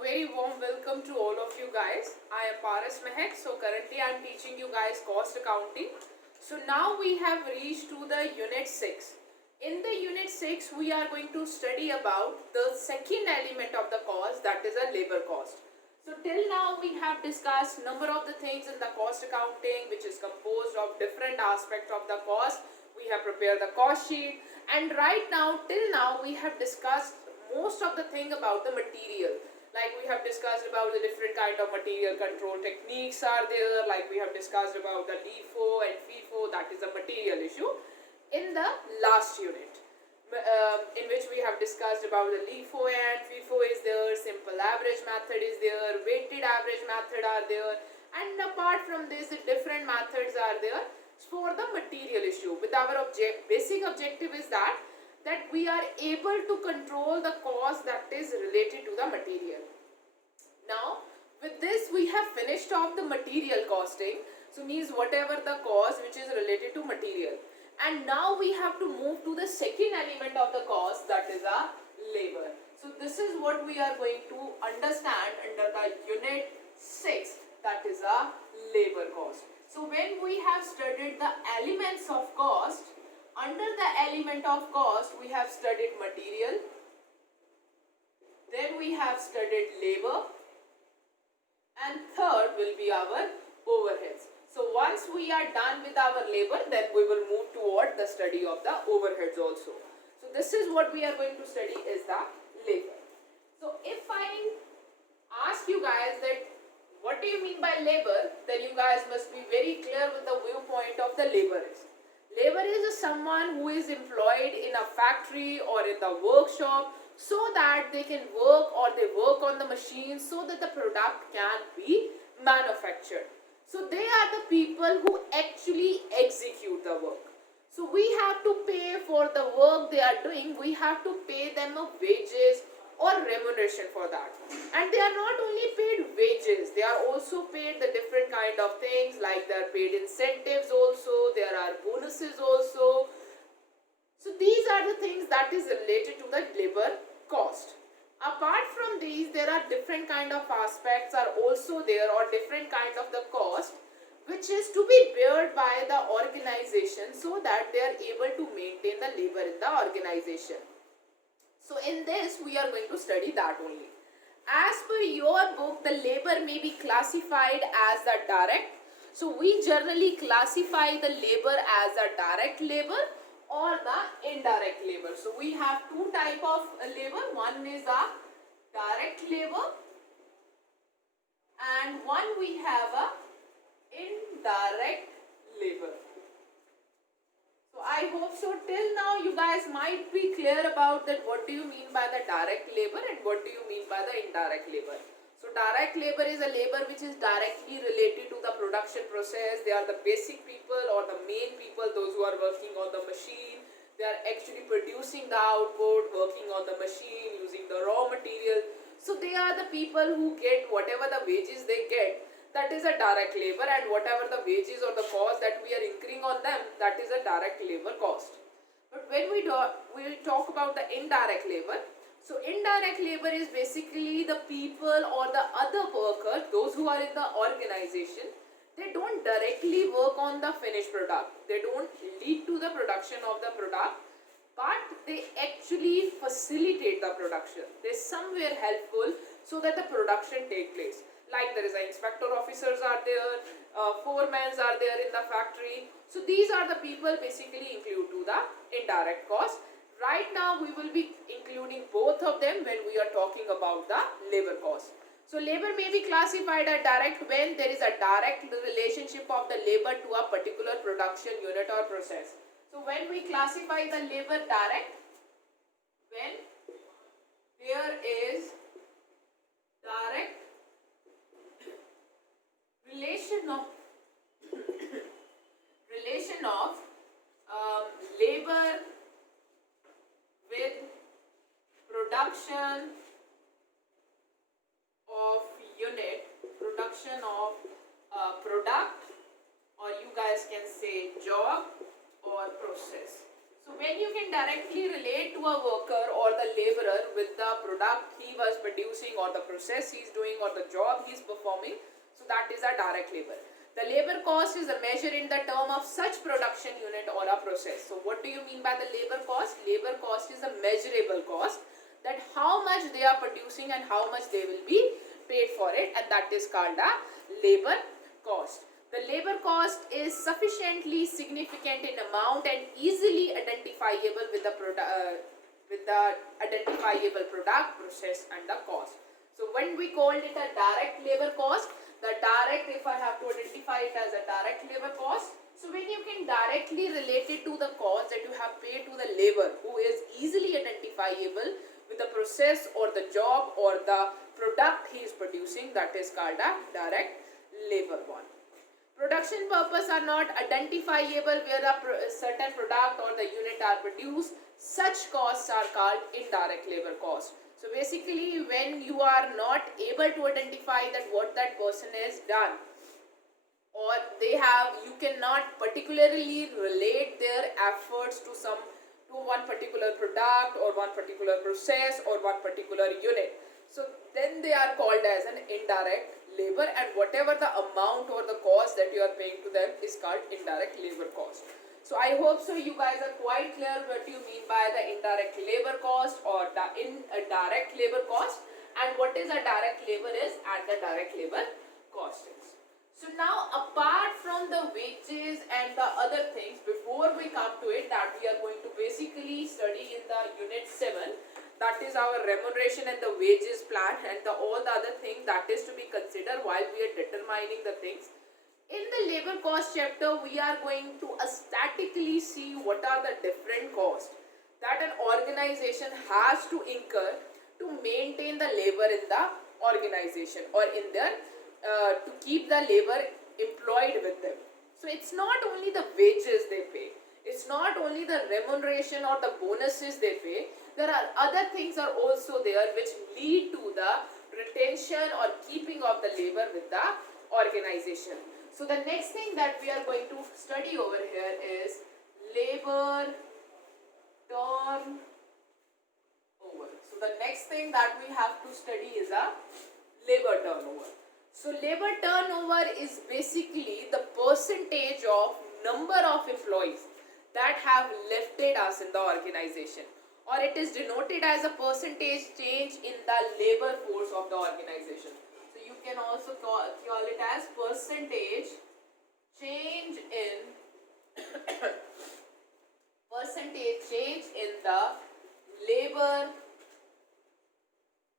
very warm welcome to all of you guys. I am Paras Mehak. So currently I am teaching you guys cost accounting. So now we have reached to the unit 6. In the unit 6 we are going to study about the second element of the cost, that is a labor cost. So till now we have discussed number of the things in the cost accounting which is composed of different aspects of the cost. We have prepared the cost sheet, and right now till now we have discussed most of the thing about the material. Like we have discussed about the different kind of material control techniques are there, like we have discussed about the LIFO and FIFO, that is a material issue, in the last unit, in which we have discussed about the LIFO and FIFO is there, simple average method is there, weighted average method are there, and apart from this the different methods are there for the material issue. With our basic objective is that we are able to control the cost that is related to the material. Now with this we have finished off the material costing, so means whatever the cost which is related to material, and now we have to move to the second element of the cost, that is a labor. So this is what we are going to understand under the unit 6, that is a labor cost. So when we have studied the elements of cost, under the element of cost we have studied material, then we have studied labor, and third will be our overheads. So once we are done with our labor, then we will move toward the study of the overheads also. So this is what we are going to study is the labor. So if I ask you guys that what do you mean by labor, then you guys must be very clear with the viewpoint of the labor is. Labor is someone who is employed in a factory or in the workshop so that they can work, or they work on the machine so that the product can be manufactured. So they are the people who actually execute the work. So we have to pay for the work they are doing, we have to pay them a wages or remuneration for that. And they are not only paid wages, they are also paid the different kind of things, like they are paid incentives also, there are bonuses also. So these are the things that is related to the labor cost. Apart from these, there are different kind of aspects are also there, or different kind of the cost which is to be borne by the organization so that they are able to maintain the labor in the organization. So in this we are going to study that only. As per your book, the labor may be classified as the direct. So we generally classify the labor as a direct labor or the indirect labor. So we have two type of labor. One is a direct labor and one we have a indirect labor. So I hope so till now you guys might be clear about that what do you mean by the direct labor and what do you mean by the indirect labor. So direct labor is a labor which is directly related to the production process. They are the basic people or the main people, those who are working on the machine. They are actually producing the output, working on the machine, using the raw material. So they are the people who get whatever the wages they get, that is a direct labor, and whatever the wages or the cost that we are incurring on them, that is a direct labor cost. But when we talk about the indirect labor, so indirect labor is basically the people or the other workers, those who are in the organization. They don't directly work on the finished product, they don't lead to the production of the product, but they actually facilitate the production. They somewhere helpful so that the production take place. Like there is an inspector officers are there, foremen are there in the factory. So these are the people basically include to the indirect cost. Right now we will be including both of them when we are talking about the labor cost. So labor may be classified as direct when there is a direct relationship of the labor to a particular production unit or process. So when we classify the labor direct, when there is direct relation of labor with production of unit, production of product, or you guys can say job or process. So when you can directly relate to a worker or the laborer with the product he was producing or the process he is doing or the job he is performing, so that is a direct labor. The labor cost is a measure in the term of such production unit or a process. So what do you mean by the labor cost? Labor cost is a measurable cost, that how much they are producing and how much they will be paid for it, and that is called a labor cost. The labor cost is sufficiently significant in amount and easily identifiable with the identifiable product, process and the cost. So when we called it a direct labor cost, the direct, if I have to identify it as a direct labor cost, so when you can directly relate it to the cost that you have paid to the labor who is easily identifiable with the process or the job or the product he is producing, that is called a direct labor one. Production purpose are not identifiable where a certain product or the unit are produced. Such costs are called indirect labor cost. So basically when you are not able to identify that what that person has done, or you cannot particularly relate their efforts to one particular product or one particular process or one particular unit. So then they are called as an indirect labor, and whatever the amount or the cost that you are paying to them is called indirect labor cost. So I hope so you guys are quite clear what you mean by the indirect labor cost or the direct labor cost, and what is a direct labor is and the direct labor cost is. So now apart from the wages and the other things, before we come to it, that we are going to basically study in the unit 7, that is our remuneration and the wages plan and all the other things that is to be considered while we are determining the things. In the labor cost chapter, we are going to statically see what are the different costs that an organization has to incur to maintain the labor in the organization or in their to keep the labor employed with them. So it's not only the wages they pay, it's not only the remuneration or the bonuses they pay, there are other things are also there which lead to the retention or keeping of the labor with the organization. So the next thing that we are going to study over here is labor turnover. So the next thing that we have to study is a labor turnover. So labor turnover is basically the percentage of number of employees that have lifted us in the organization, or it is denoted as a percentage change in the labor force of the organization. So you can also call it as percentage change in percentage change in the labor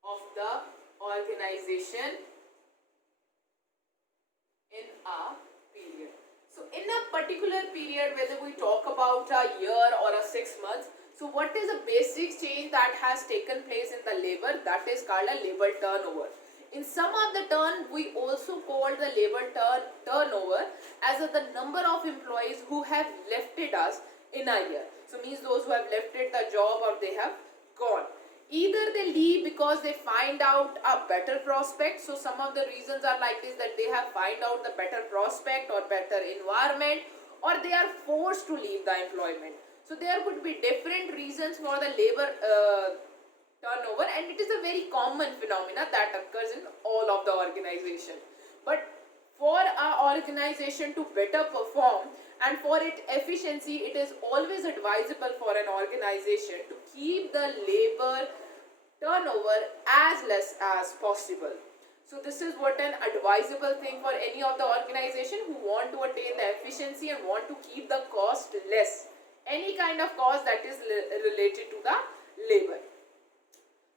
of the organization in a period. So in a particular period, whether we talk about a year or a 6 months, so what is the basic change that has taken place in the labor? That is called a labor turnover. In some of the turn, we also call the labor turnover as the number of employees who have lefted us in a year. So means those who have lefted the job or they have gone. Either they leave because they find out a better prospect. So some of the reasons are like this, that they have find out the better prospect or better environment, or they are forced to leave the employment. So there could be different reasons for the labor turnover, and it is a very common phenomena that occurs in all of the organization. But for our organization to better perform and for its efficiency, it is always advisable for an organization to keep the labor turnover as less as possible. So this is what an advisable thing for any of the organization who want to attain the efficiency and want to keep the cost less. Any kind of cost that is related to the labor.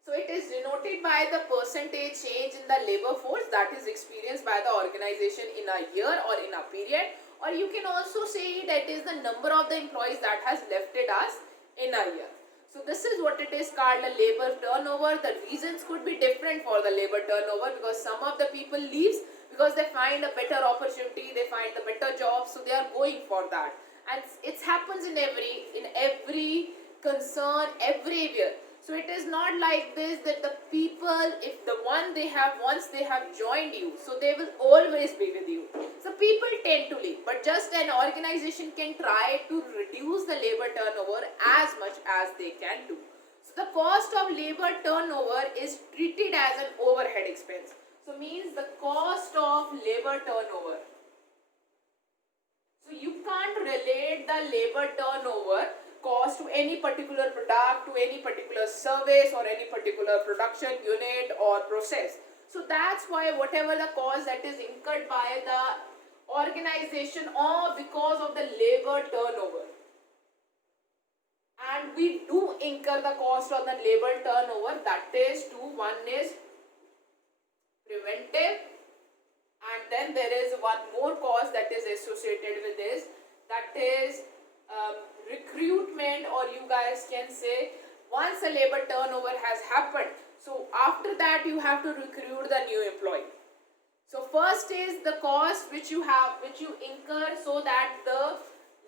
So it is denoted by the percentage change in the labor force that is experienced by the organization in a year or in a period, or you can also say that is the number of the employees that has lefted us in a year. So this is what it is called a labor turnover. The reasons could be different for the labor turnover, because some of the people leaves because they find a better opportunity, they find a better job, so they are going for that. And it happens in every concern, everywhere. So it is not like this that the people if the one they have, once they have joined you, so they will always be with you. So people tend to leave, but just an organization can try to reduce the labor turnover as much as they can do. So the cost of labor turnover is treated as an overhead expense. So means the cost of labor turnover. So you can't relate the labor turnover cost to any particular product, to any particular service or any particular production unit or process. So that's why whatever the cost that is incurred by the organization or because of the labor turnover, and we do incur the cost of the labor turnover, that is one is preventive, and then there is one more cost that is associated with this, that is recruitment, or you guys can say once a labor turnover has happened, so after that you have to recruit the new employee. So first is the cost which you incur so that the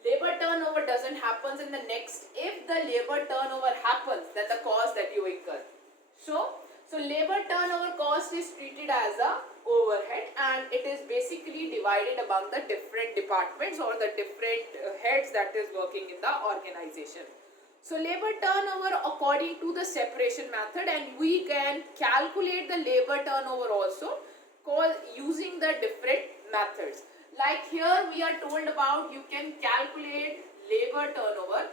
labor turnover doesn't happen in the next. If the labor turnover happens, then the cost that you incur. So labor turnover cost is treated as a overhead, and it is basically divided among the different departments or the different heads that is working in the organization. So labor turnover according to the separation method, and we can calculate the labor turnover also using the different methods. Like here we are told about, you can calculate labor turnover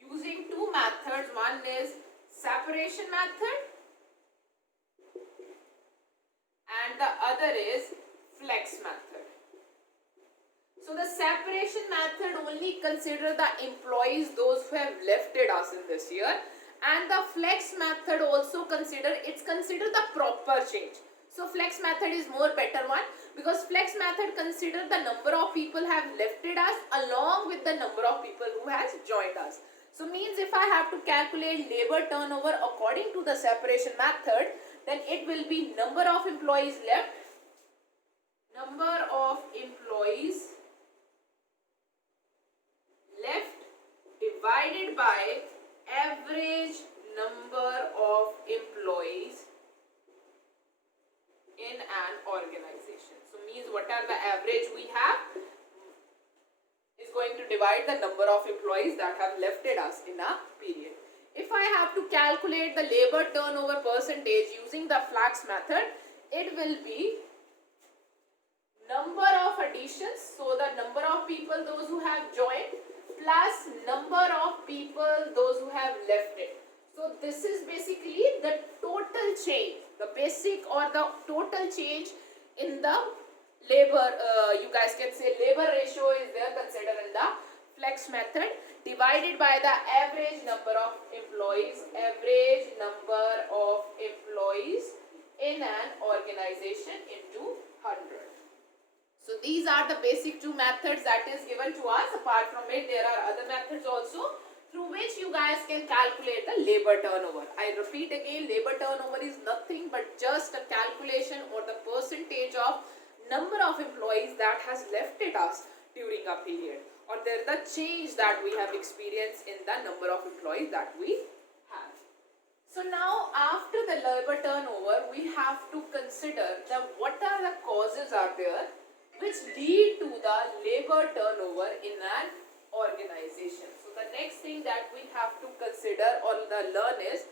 using two methods. One is separation method and the other is flex method. So the separation method only consider the employees, those who have left us in this year, and the flex method also consider the proper change. So flex method is more better one, because flex method consider the number of people have left us along with the number of people who has joined us. So means if I have to calculate labor turnover according to the separation method, then it will be number of employees left divided by average number of employees in an organization. So means what are the average we have is going to divide the number of employees that have left us in a period. If I have to calculate the labor turnover percentage using the flex method, it will be number of additions, so the number of people those who have joined plus number of people those who have left it. So this is basically the total change, the basic or the total change in the labor, you guys can say labor ratio is there considered in the flex method, divided by the average number of employees in an organization into 100. So these are the basic two methods that is given to us. Apart from it, there are other methods also through which you guys can calculate the labor turnover. I repeat again, labor turnover is nothing but just a calculation or the percentage of number of employees that has left us during a period, or there is the change that we have experienced in the number of employees that we have. So now after the labor turnover, we have to consider what are the causes are there which lead to the labor turnover in an organization. So the next thing that we have to consider or learn is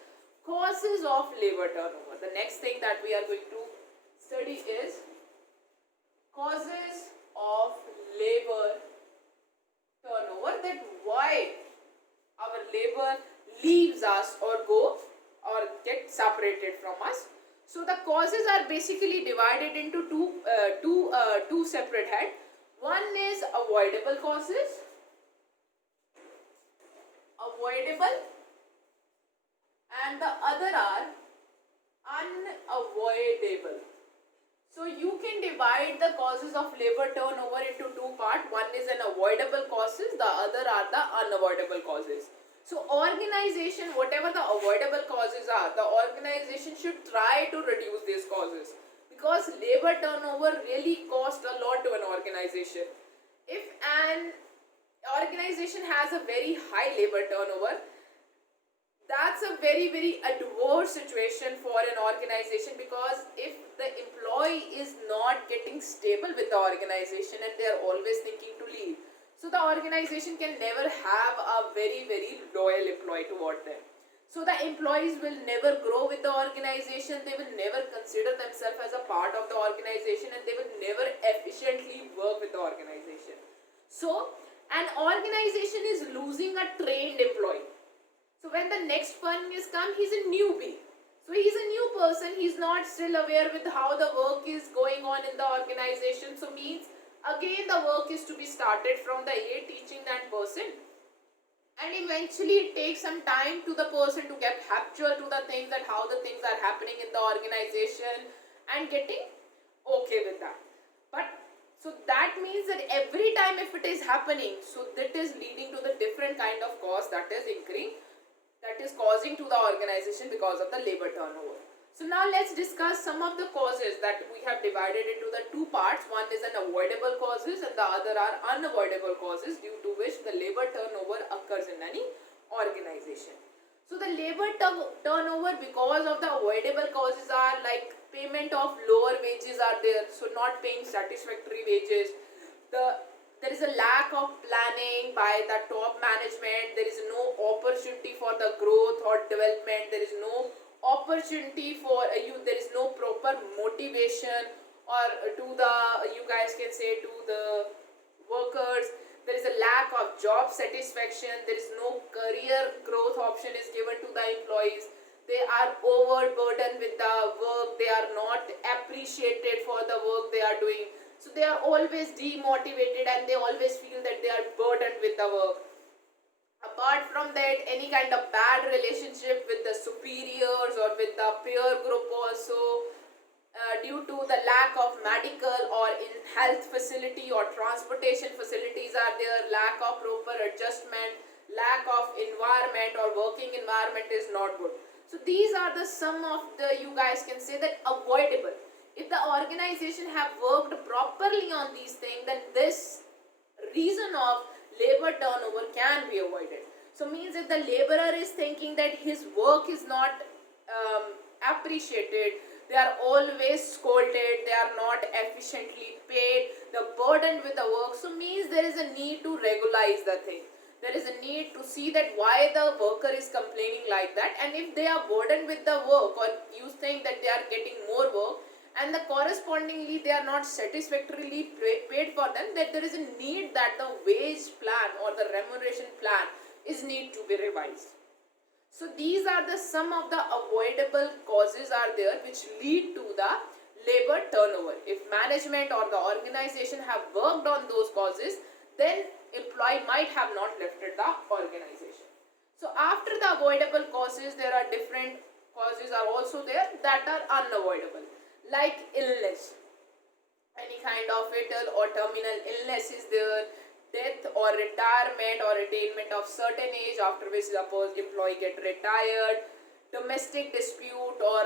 causes of labor turnover. The next thing that we are going to study is causes of labor turnover, that why our labor leaves us or go or get separated from us. So the causes are basically divided into two separate heads. One is avoidable causes, and the other are unavoidable. So you can divide the causes of labor turnover into two parts. One is an avoidable causes, the other are the unavoidable causes. So organization, whatever the avoidable causes are, the organization should try to reduce these causes, because labor turnover really costs a lot to an organization. If an organization has a very high labor turnover, That's a very, very adverse situation for an organization, because if the employee is not getting stable with the organization and they are always thinking to leave, so the organization can never have a very, very loyal employee toward them. So the employees will never grow with the organization, they will never consider themselves as a part of the organization, and they will never efficiently work with the organization. So an organization is losing a trained employee. So when the next one is come, he's a newbie. So he's a new person, he's not still aware with how the work is going on in the organization. So means again the work is to be started from the A, teaching that person. And eventually it takes some time to the person to get habitual to the things, that how the things are happening in the organization, and getting okay with that. But so that means that every time if it is happening, so that is leading to the different kind of cost that is increasing, that is causing to the organization because of the labor turnover. So now let's discuss some of the causes that we have divided into the two parts. One is an avoidable causes and the other are unavoidable causes due to which the labor turnover occurs in any organization. So the labor turnover because of the avoidable causes are like payment of lower wages are there, so not paying satisfactory wages. There is a lack of planning by the top management. There is no opportunity for the growth or development. There is no opportunity for you. There is no proper motivation or to the, you guys can say, to the workers. There is a lack of job satisfaction. There is no career growth option is given to the employees. They are overburdened with the work. They are not appreciated for the work they are doing. So they are always demotivated and they always feel that they are burdened with the work. Apart from that, any kind of bad relationship with the superiors or with the peer group also, due to the lack of medical or in health facility or transportation facilities are there, lack of proper adjustment, lack of environment or working environment is not good. So these are the some of the, you guys can say, that avoidable. If the organization have worked properly on these things, then this reason of labor turnover can be avoided. So means if the laborer is thinking that his work is not appreciated, they are always scolded, they are not efficiently paid, the burden with the work, so means there is a need to regularize the thing. There is a need to see that why the worker is complaining like that, and if they are burdened with the work, or you think that they are getting more work and the correspondingly they are not satisfactorily paid for them, that there is a need that the wage plan or the remuneration plan is need to be revised. So these are the some of the avoidable causes are there which lead to the labor turnover. If management or the organization have worked on those causes, then employee might have not lifted the organization. So after the avoidable causes, there are different causes are also there that are unavoidable, like illness. Any kind of fatal or terminal illness is there, death or retirement or attainment of certain age after which suppose employee get retired, domestic dispute or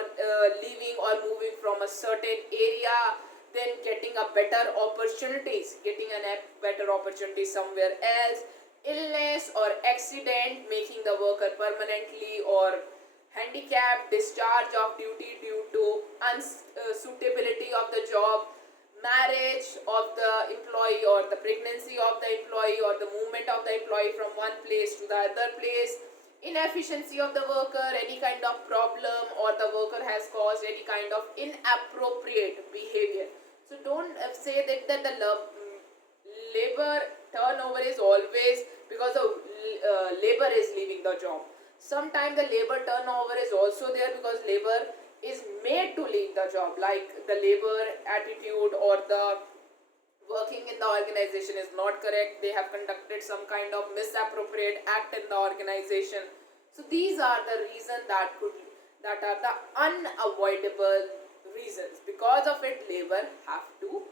leaving or moving from a certain area, then getting a better opportunities, getting a better opportunity somewhere else, illness or accident making the worker permanently or handicap, discharge of duty due to unsuitability of the job, marriage of the employee or the pregnancy of the employee or the movement of the employee from one place to the other place, inefficiency of the worker, any kind of problem or the worker has caused any kind of inappropriate behavior. So don't say that the labor turnover is always because of labor is leaving the job. Sometimes the labor turnover is also there because labor is made to leave the job, like the labor attitude or the working in the organization is not correct, they have conducted some kind of misappropriate act in the organization. So these are the reasons that are the unavoidable reasons, because of it labor have to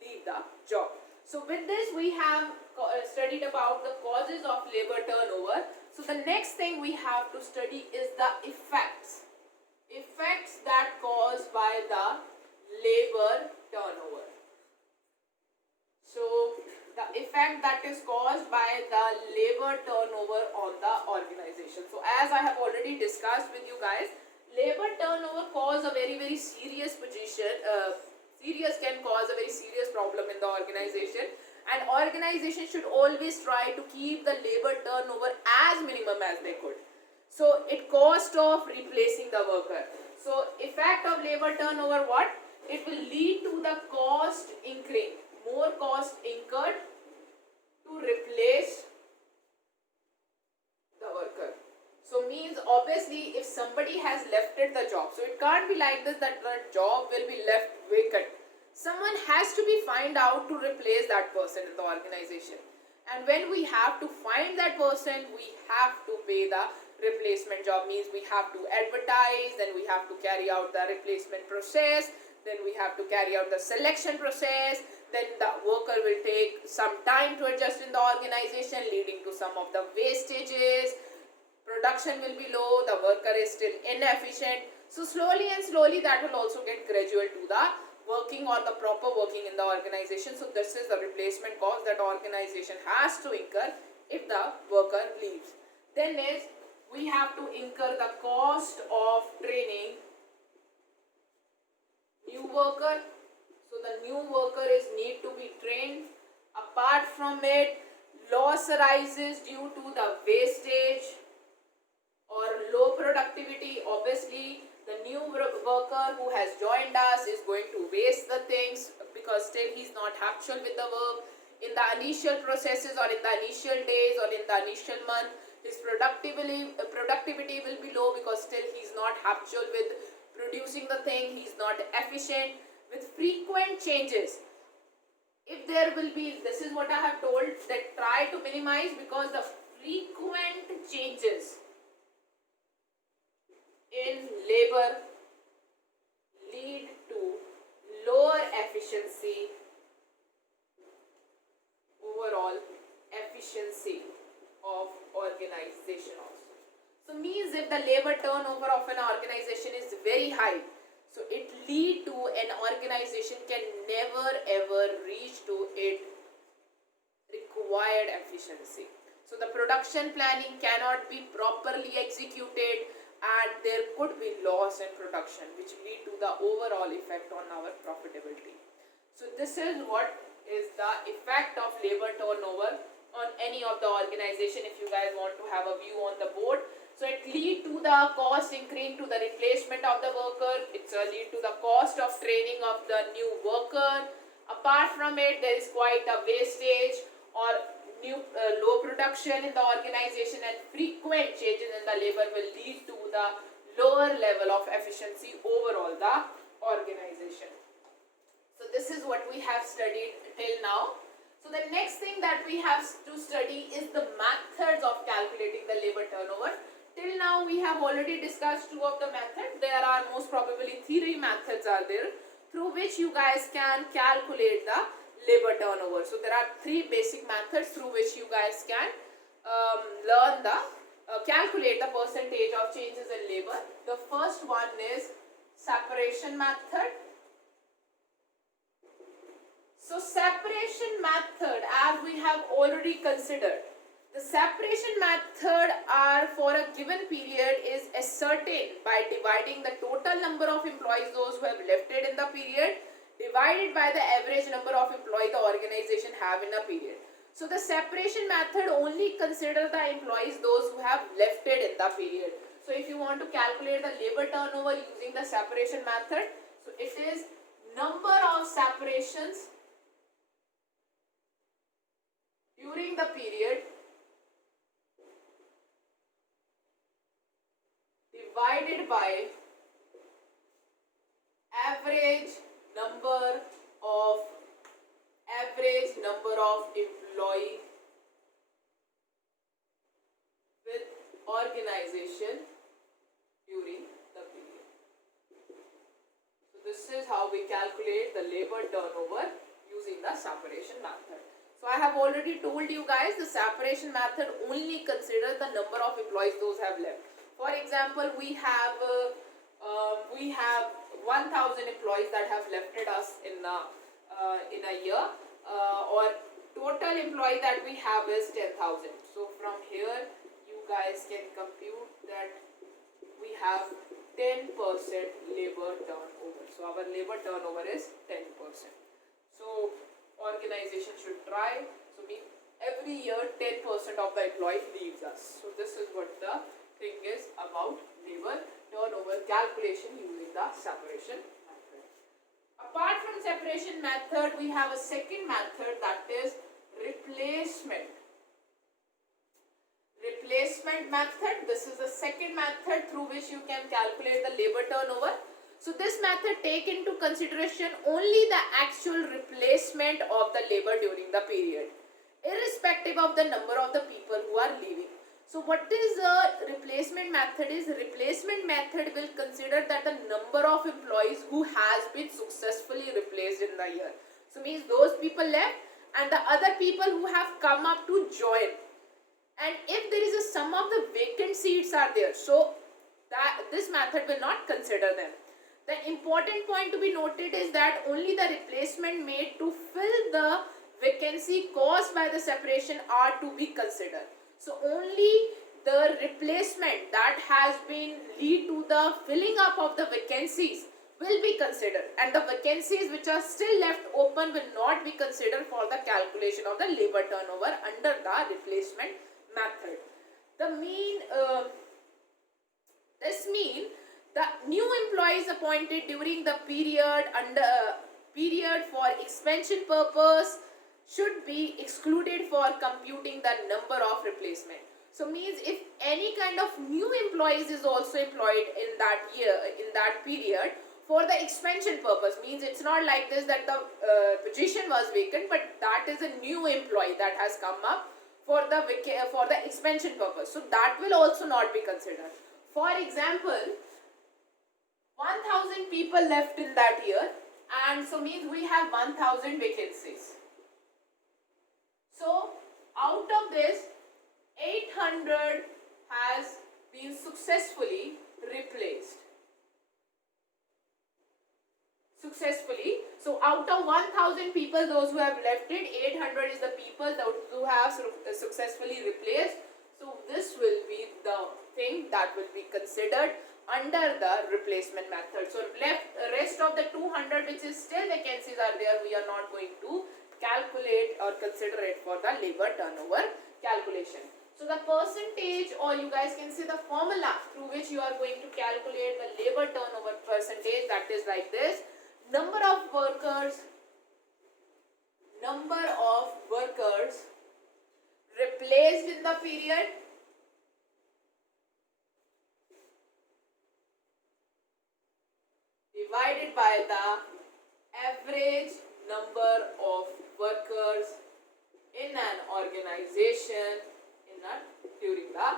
leave the job. So with this we have studied about the causes of labor turnover. So the next thing we have to study is the effects that caused by the labor turnover. So the effect that is caused by the labor turnover on the organization. So as I have already discussed with you guys, labor turnover cause a very serious can cause a very serious problem in the organization, and organization should always try to keep the labor turnover as minimum as they could. So it cost of replacing the worker. So effect of labor turnover, what? It will lead to the cost increase, more cost incurred to replace the worker. So means obviously if somebody has lefted the job, so it can't be like this that the job will be left vacant. Someone has to be find out to replace that person in the organization. And when we have to find that person, we have to pay the replacement job. Means we have to advertise, then we have to carry out the replacement process, then we have to carry out the selection process, then the worker will take some time to adjust in the organization, leading to some of the wastages. Production will be low, the worker is still inefficient. So slowly that will also get gradual to the working or the proper working in the organization. So this is the replacement cost that organization has to incur if the worker leaves. Then is we have to incur the cost of training new worker. So the new worker is need to be trained. Apart from it, loss arises due to the wastage or low productivity. Obviously the new worker who has joined us is going to waste the things because still he's not habitual with the work. In the initial processes or in the initial days or in the initial month, his productivity will be low because still he's not habitual with producing the thing, he's not efficient. With frequent changes, if there will be, this is what I have told, that try to minimize, because the frequent changes in labor lead to lower efficiency, overall efficiency of organization also. So means if the labor turnover of an organization is very high, so it lead to an organization can never ever reach to its required efficiency. So the production planning cannot be properly executed and there could be loss in production which lead to the overall effect on our profitability. So this is what is the effect of labor turnover on any of the organization. If you guys want to have a view on the board, so it lead to the cost increase to the replacement of the worker. It's a lead to the cost of training of the new worker. Apart from it, there is quite a wastage or low production in the organization, and frequent changes in the labor will lead to the lower level of efficiency overall the organization. So this is what we have studied till now. So the next thing that we have to study is the methods of calculating the labor turnover. Till now we have already discussed two of the methods. There are most probably three methods are there through which you guys can calculate the labor turnover. So there are three basic methods through which you guys can learn the calculate the percentage of changes in labor. The first one is separation method. So separation method, as we have already considered, the separation method are for a given period is ascertained by dividing the total number of employees, those who have left it in the period, divided by the average number of employees the organization have in a period. So the separation method only consider the employees those who have left it in the period. So if you want to calculate the labor turnover using the separation method, so it is number of separations during the period divided by average number of employee with organization during the period. So this is how we calculate the labor turnover using the separation method. So I have already told you guys the separation method only consider the number of employees those have left. For example, we have 1,000 employees that have left us in a year, or total employee that we have is 10,000. So from here you guys can compute that we have 10% labor turnover. So our labor turnover is 10%. So organization should try. So every year 10% of the employee leaves us. So this is what the thing is about labor turnover calculation using the separation method. Apart from separation method, we have a second method, that is replacement. Replacement method. This is the second method through which you can calculate the labor turnover. So this method take into consideration only the actual replacement of the labor during the period, irrespective of the number of the people who are leaving. So what is a replacement method is, replacement method will consider that the number of employees who has been successfully replaced in the year. So means those people left and the other people who have come up to join. And if there is a sum of the vacant seats are there, so that this method will not consider them. The important point to be noted is that only the replacement made to fill the vacancy caused by the separation are to be considered. So only the replacement that has been lead to the filling up of the vacancies will be considered, and the vacancies which are still left open will not be considered for the calculation of the labor turnover under the replacement method. This mean the new employees appointed during the period for expansion purpose should be excluded for computing the number of replacement. So means if any kind of new employees is also employed in that year, in that period for the expansion purpose, means it's not like this that the position was vacant, but that is a new employee that has come up for the expansion purpose. So that will also not be considered. For example, 1000 people left in that year, and so means we have 1000 vacancies. So out of this, 800 has been successfully replaced. So out of 1000 people, those who have left it, 800 is the people who have successfully replaced. So this will be the thing that will be considered under the replacement method. So rest of the 200 which is still vacancies are there, we are not going to calculate or consider it for the labor turnover calculation. So the percentage, or you guys can see the formula through which you are going to calculate the labor turnover percentage, that is like this: number of workers replaced in the period divided by the average number of workers in an organization during the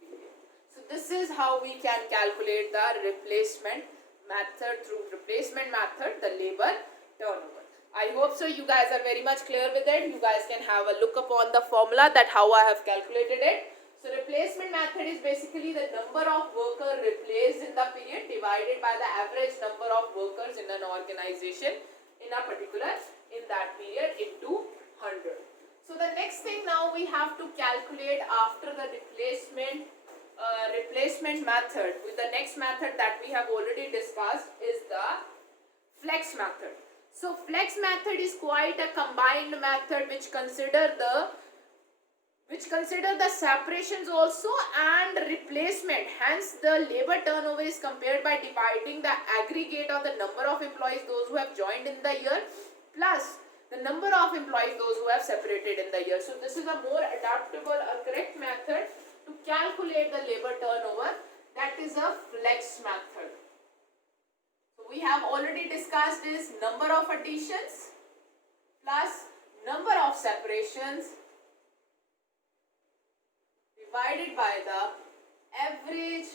period. So this is how we can calculate the replacement method, through replacement method, the labor turnover. I hope so you guys are very much clear with it. You guys can have a look upon the formula that how I have calculated it. So replacement method is basically the number of workers replaced in the period divided by the average number of workers in an organization in a particular, in that period, into 100. So the next thing now we have to calculate after the replacement method, with the next method that we have already discussed is the flex method. So flex method is quite a combined method which consider the separations also and replacement. Hence the labor turnover is compared by dividing the aggregate of the number of employees, those who have joined in the year, plus the number of employees, those who have separated in the year. So this is a more adaptable or correct method to calculate the labor turnover, that is a flex method. So we have already discussed is number of additions plus number of separations divided by the average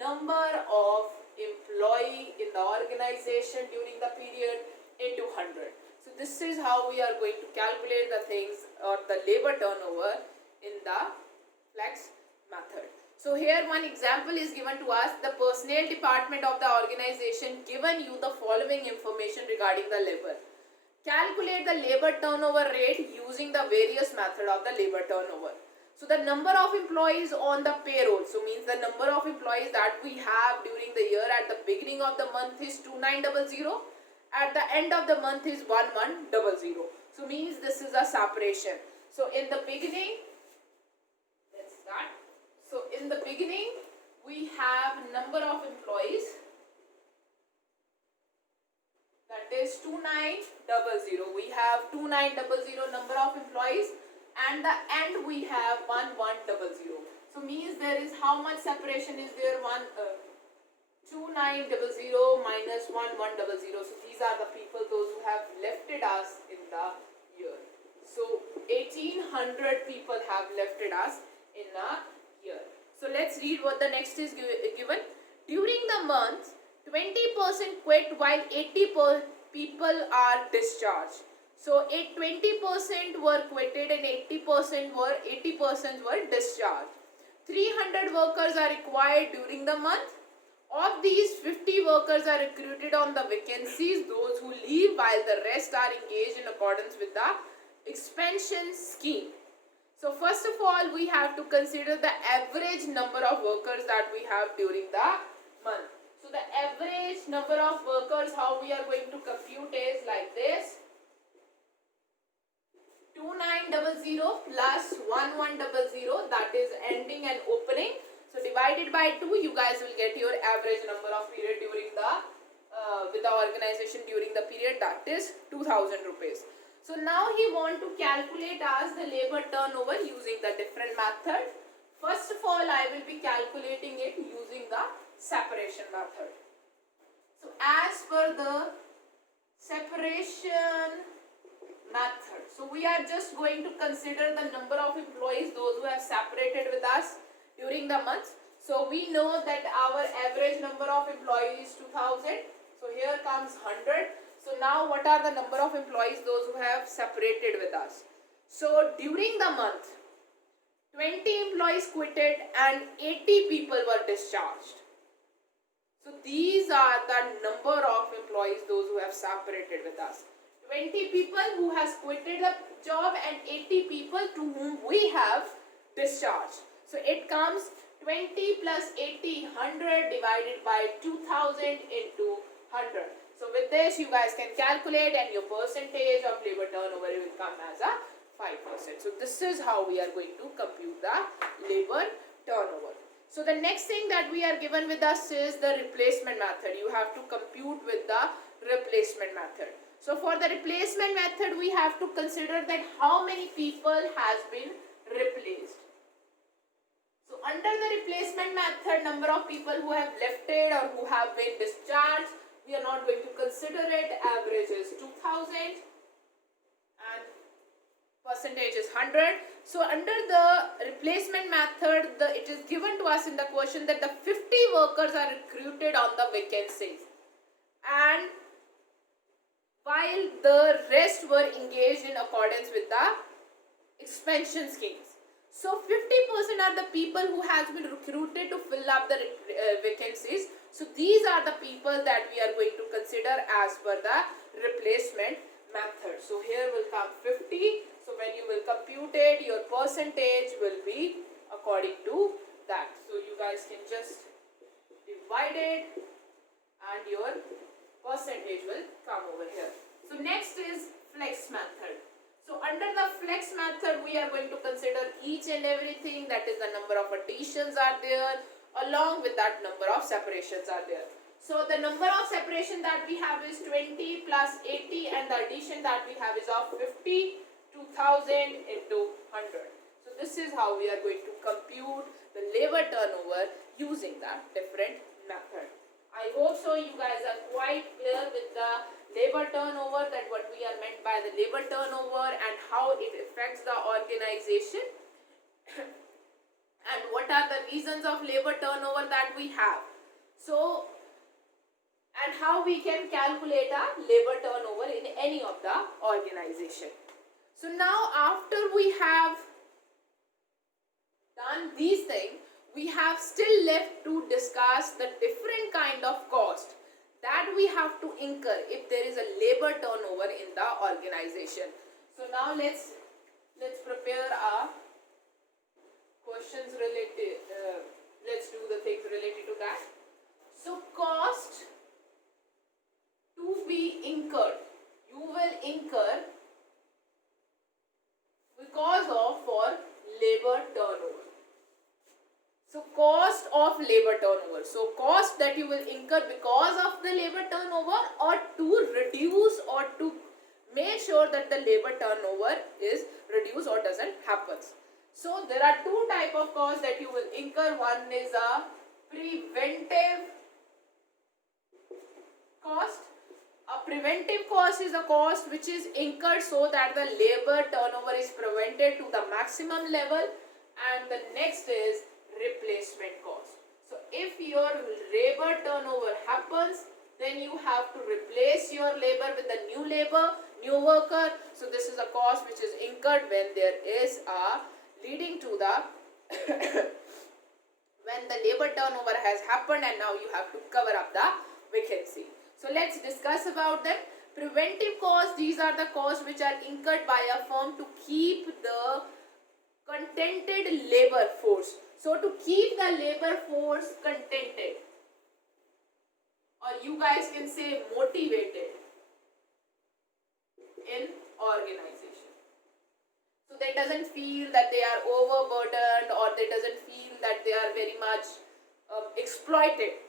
number of employee in the organization during the period into 100. So this is how we are going to calculate the things or the labor turnover in the flex method. So here one example is given to us. The personnel department of the organization given you the following information regarding the labor. Calculate the labor turnover rate using the various method of the labor turnover. So the number of employees on the payroll, so means the number of employees that we have during the year at the beginning of the month is 2900, at the end of the month is 1100. So means this is a separation. So in the beginning, let's start. So in the beginning we have number of employees, that is 2900. We have 2900 number of employees, and the end we have 1100. So means there is how much separation is there? 2900 minus 1100. So these are the people those who have lefted us in the year. So 1800 people have lefted us in a year. So let's read what the next is given. During the month, 20% quit while 80 people are discharged. So 20% were quitted and 80% were discharged. 300 workers are required during the month. Of these, 50 workers are recruited on the vacancies, those who leave, while the rest are engaged in accordance with the expansion scheme. So first of all, we have to consider the average number of workers that we have during the month. So the average number of workers, how we are going to compute is like this. 2900 plus 1100, that is ending and opening. So divided by 2, you guys will get your average number of period during the with the organization during the period, that is 2000 rupees. So now he want to calculate us the labor turnover using the different method. First of all, I will be calculating it using the separation method. So as per the separation method, so we are just going to consider the number of employees those who have separated with us during the month. So we know that our average number of employees is 2000. So here comes 100. So now what are the number of employees those who have separated with us? So during the month, 20 employees quitted and 80 people were discharged. So these are the number of employees those who have separated with us. 20 people who has quitted the job and 80 people to whom we have discharged. So it comes 20 plus 80, 100 divided by 2000 into 100. So with this you guys can calculate, and your percentage of labor turnover will come as a 5%. So this is how we are going to compute the labor turnover. So the next thing that we are given with us is the replacement method. You have to compute with the replacement method. So for the replacement method, we have to consider that how many people has been replaced. So under the replacement method, number of people who have lefted or who have been discharged, we are not going to consider it. Average is 2000 and percentage is 100. So under the replacement method, it is given to us in the question that the 50 workers are recruited on the vacancies, and while the rest were engaged in accordance with the expansion schemes. So 50% are the people who has been recruited to fill up the vacancies. So these are the people that we are going to consider as per the replacement method. So here will come 50. So when you will compute it, your percentage will be according to that. So you guys can just divide it and your percentage will come over here. So next is flex method. So under the flex method, we are going to consider each and everything, that is the number of additions are there, along with that number of separations are there. So the number of separation that we have is 20 plus 80, and the addition that we have is of 50, 2000 into 100. So this is how we are going to compute the labor turnover using that different method. I hope so you guys are quite clear with the labor turnover, that what we are meant by the labor turnover and how it affects the organization and what are the reasons of labor turnover that we have. So, and how we can calculate a labor turnover in any of the organization. So now after we have done these things, we have still left to discuss the different kind of cost that we have to incur if there is a labor turnover in the organization. So now let's prepare a questions related, let's do the things related to that. So cost to be incurred, you will incur because of for labor turnover. So cost of labor turnover. So cost that you will incur because of the labor turnover, or to reduce or to make sure that the labor turnover is reduced or doesn't happen. So there are two type of costs that you will incur. One is a preventive cost. A preventive cost is a cost which is incurred so that the labor turnover is prevented to the maximum level, and the next is replacement cost. So if your labor turnover happens, then you have to replace your labor with a new worker. So this is a cost which is incurred when there is a leading to the when the labor turnover has happened and now you have to cover up the vacancy. So let's discuss about them. Preventive costs, these are the costs which are incurred by a firm to keep the contented labor force. So to keep the labor force contented, or you guys can say motivated in organization. So they doesn't feel that they are overburdened, or they doesn't feel that they are very much exploited.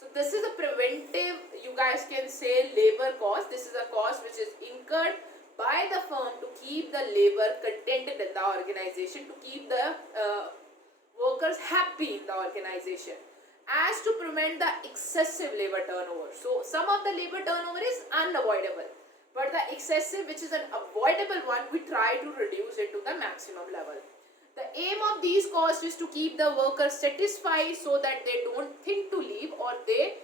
So this is a preventive, you guys can say, labor cost. This is a cost which is incurred by the firm to keep the labor contented in the organization, to keep the workers happy in the organization, as to prevent the excessive labor turnover. So some of the labor turnover is unavoidable, but the excessive, which is an avoidable one, we try to reduce it to the maximum level. The aim of these costs is to keep the workers satisfied so that they don't think to leave, or they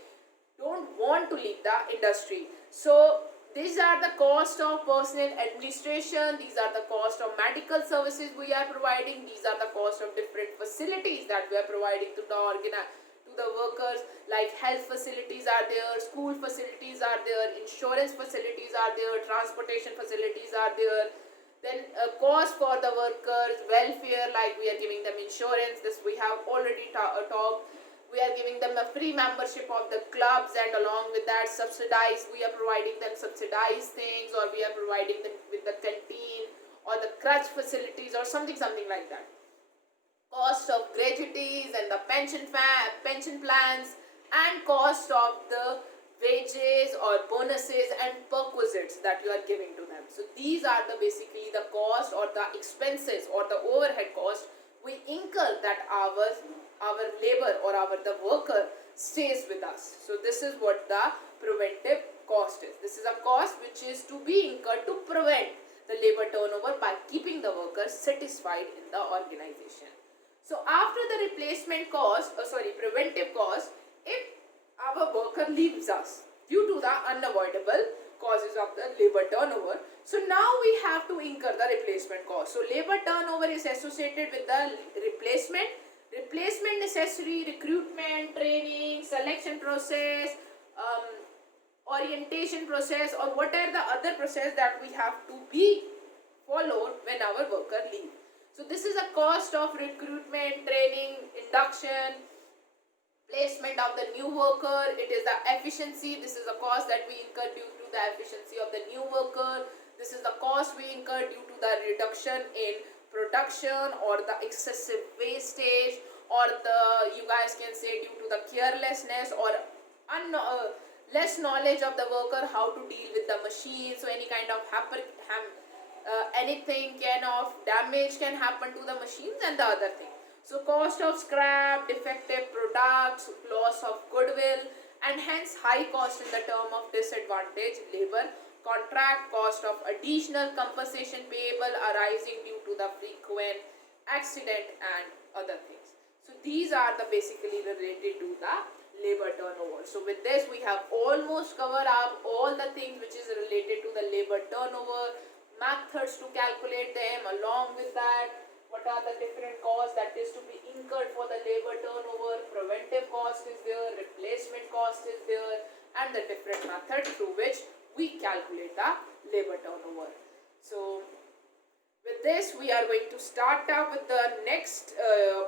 don't want to leave the industry. So these are the cost of personnel administration, these are the cost of medical services we are providing, these are the cost of different facilities that we are providing to the workers, like health facilities are there, school facilities are there, insurance facilities are there, transportation facilities are there. Then cost for the workers, welfare, like we are giving them insurance, this we have already talked. We are giving them a free membership of the clubs, and along with that subsidized, we are providing them subsidized things, or we are providing them with the canteen or the crutch facilities or something like that. Cost of gratuities and the pension plans, and cost of the wages or bonuses and perquisites that you are giving to them. So these are the basically the cost or the expenses or the overhead cost we incur that our labor or the worker stays with us. So this is what the preventive cost is. This is a cost which is to be incurred to prevent the labor turnover by keeping the workers satisfied in the organization. So after the replacement cost, preventive cost, if our worker leaves us due to the unavoidable causes of the labor turnover, so now we have to incur the replacement cost. So labor turnover is associated with the replacement necessary, recruitment, training, selection process, orientation process, or what are the other process that we have to be followed when our worker leaves. So this is a cost of recruitment, training, induction, placement of the new worker. It is the efficiency. This is the cost that we incur due to the efficiency of the new worker. This is the cost we incur due to the reduction in production or the excessive wastage, or the, you guys can say, due to the carelessness or less knowledge of the worker how to deal with the machine. So any kind of anything kind of damage can happen to the machines and the other thing. So cost of scrap, defective products, loss of goodwill, and hence high cost in the term of disadvantaged labor contract, cost of additional compensation payable arising due to the frequent accident and other things. So these are the basically related to the labor turnover. So with this we have almost covered up all the things which is related to the labor turnover, methods to calculate them, along with that what are the different costs that is to be incurred for the labor turnover, preventive cost is there, replacement cost is there, and the different methods through which we calculate the labor turnover. So With this, we are going to start up with the next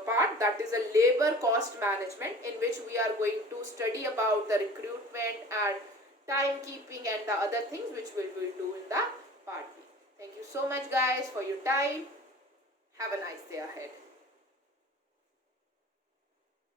part, that is a labor cost management, in which we are going to study about the recruitment and timekeeping and the other things which we will do in the part B. Thank you so much guys for your time. Have a nice day ahead.